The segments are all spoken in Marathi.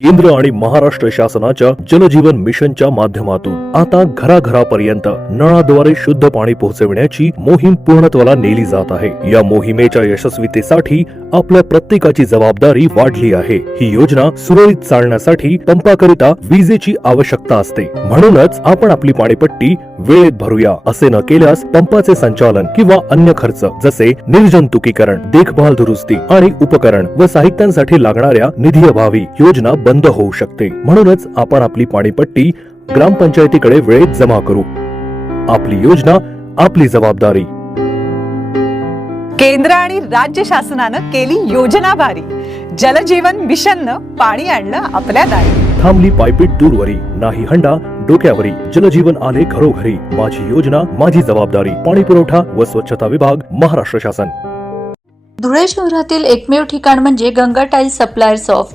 केंद्र आणि महाराष्ट्र शासनाच्या जलजीवन मिशनच्या माध्यमातून आता घराघरापर्यंत नळाद्वारे शुद्ध पाणी पोहोचविण्याची मोहीम पूर्णत्वाला नेली जात आहे. या मोहिमेच्या यशस्वीतेसाठी आपल्या प्रत्येकाची जबाबदारी वाढली आहे. ही योजना सुरळीत चालण्यासाठी पंपाकरिता विजेची आवश्यकता असते. म्हणूनच आपण आपली पाणीपट्टी वेळेत भरूया असे न केल्यास पंपाचे संचालन किंवा अन्य खर्च जसे निर्जंतुकीकरण देखभाल दुरुस्ती आणि उपकरण व साहित्यांसाठी लागणाऱ्या निधी अभावी योजना बंद होऊ शकते. म्हणूनच आपण आपली पाणीपट्टी ग्रामपंचायतीकडे वेळेत जमा करू. आपली योजना आपली जबाबदारी. केंद्र आणि राज्य शासनानं केली योजना भारी जलजीवन मिशननं पाणी आणलं आपल्या दारी. थांबली पायपीट दूरवरी नाही हंडा डोक्यावरी. जलजीवन आले घरोघरी. माझी योजना माझी जबाबदारी. पाणी पुरवठा व स्वच्छता विभाग महाराष्ट्र शासन. धुळे शहरातील एकमेव ठिकाण म्हणजे गंगा टाईल्स सप्लायर्स ऑफ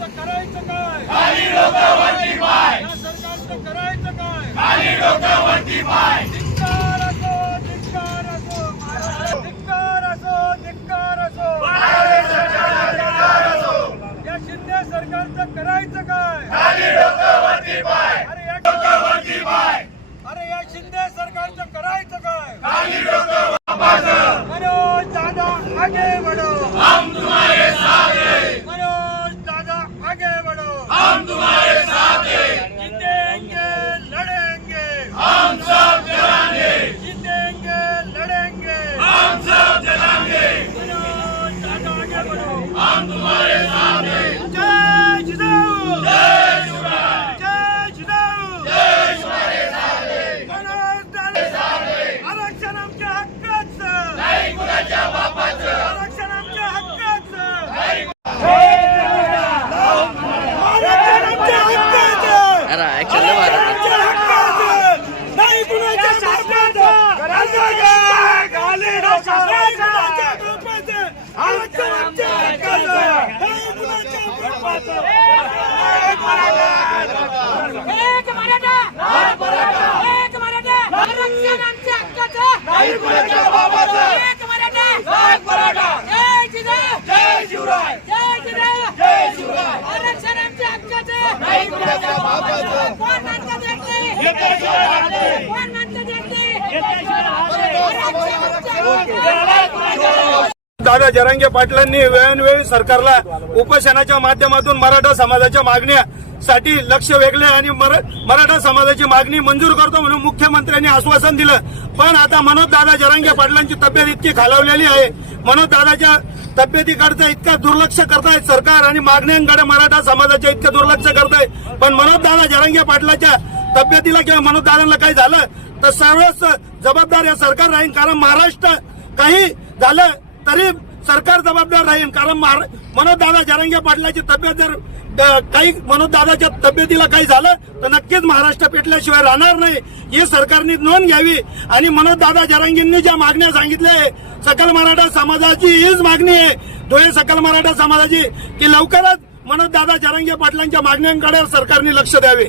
सरकारचं करायचं काय? खाली डोक्यावरती पाय. या सरकारचं करायचं काय? खाली डोक्यावरती पाय. धिक्कार असो धिक्कार असो धिक्कार असो धिक्कार असो. या शिंदे सरकारचं करायचं काय? खाली पाय. अरे या पाय. अरे या शिंदे सरकारचं करायचं काय? खाली दादा आगे बढ़ो हम तुम्हारे साथ हैं मनोज दादा आगे बढ़ो हम तुम्हारे साथ हैं जीतेंगे लड़ेंगे हम सब जलाएंगे जीतेंगे लड़ेंगे हम सब जलाएंगे मनोज दादा आगे बढ़ो हम तुम्हारे साथ हैं जय जिदाऊ जय शिवराय जय जिदाऊ जय शिवराय मनोज दादा साथ हैं आरक्षण आमच्या हक्काचं नाही कुणाच्या बापाचं आरक्षण आमच्या हक्काचं नाही आरक्षण आमच्या हक्काचं आमच्या हक्काचं नाही कुणाच्या बापाचं घाले कुणाच्या बापाचं आरक्षण आमच्या हक्काचं नाही कुणाच्या बापाचं एक मराठा! एक मराठा! एक मराठा! आरक्षण आमच्या हक्काचं नाही कुणाच्या बापाचं एक मराठा एक मराठा जय जिजाऊ जय शिवराय जय जिजाऊ जय शिवराय आरक्षण आमच्या हक्काचं नाही कुणाच्या बापाचं कोण म्हणतं देत नाही येत्याशिवाय राहत नाही. कोण म्हणतं देत नाही येत्याशिवाय राहत नाही. आरक्षण आमच्या हक्काचं दादा जरांगे पाटलांनी वेळोवेळी सरकारला उपोषणाच्या माध्यमातून मराठा समाजाच्या मागण्यासाठी लक्ष वेगळे आणि मराठा समाजाची मागणी मंजूर करतो म्हणून मुख्यमंत्र्यांनी आश्वासन दिलं. पण आता मनोज दादा जरांगे पाटलांची तब्येत इतकी खालावलेली आहे. मनोज दादाच्या तब्येतीकडचं इतकं दुर्लक्ष करतायत सरकार आणि मागण्यांकडे मराठा समाजाच्या इतकं दुर्लक्ष करतायत. पण मनोज दादा जरांगे पाटलाच्या तब्येतीला किंवा मनोज दादांना काही झालं तर सर्वच जबाबदार या सरकार राहील कारण महाराष्ट्र काही झालं तरी सरकार जबाबदार राहील कारण मनोजदादा जरंगे पाटलाची तब्येत जर काही मनोजदादाच्या तब्येतीला काही झालं तर नक्कीच महाराष्ट्र पेटल्याशिवाय राहणार नाही. ही सरकारने नोंद घ्यावी. आणि मनोजदादा जरांगींनी ज्या मागण्या सांगितल्या आहे सकल मराठा समाजाची हीच मागणी आहे. धुळे सकल मराठा समाजाची की लवकरच मनोजदादा जरांगे पाटलांच्या मागण्यांकडे सरकारने लक्ष द्यावे.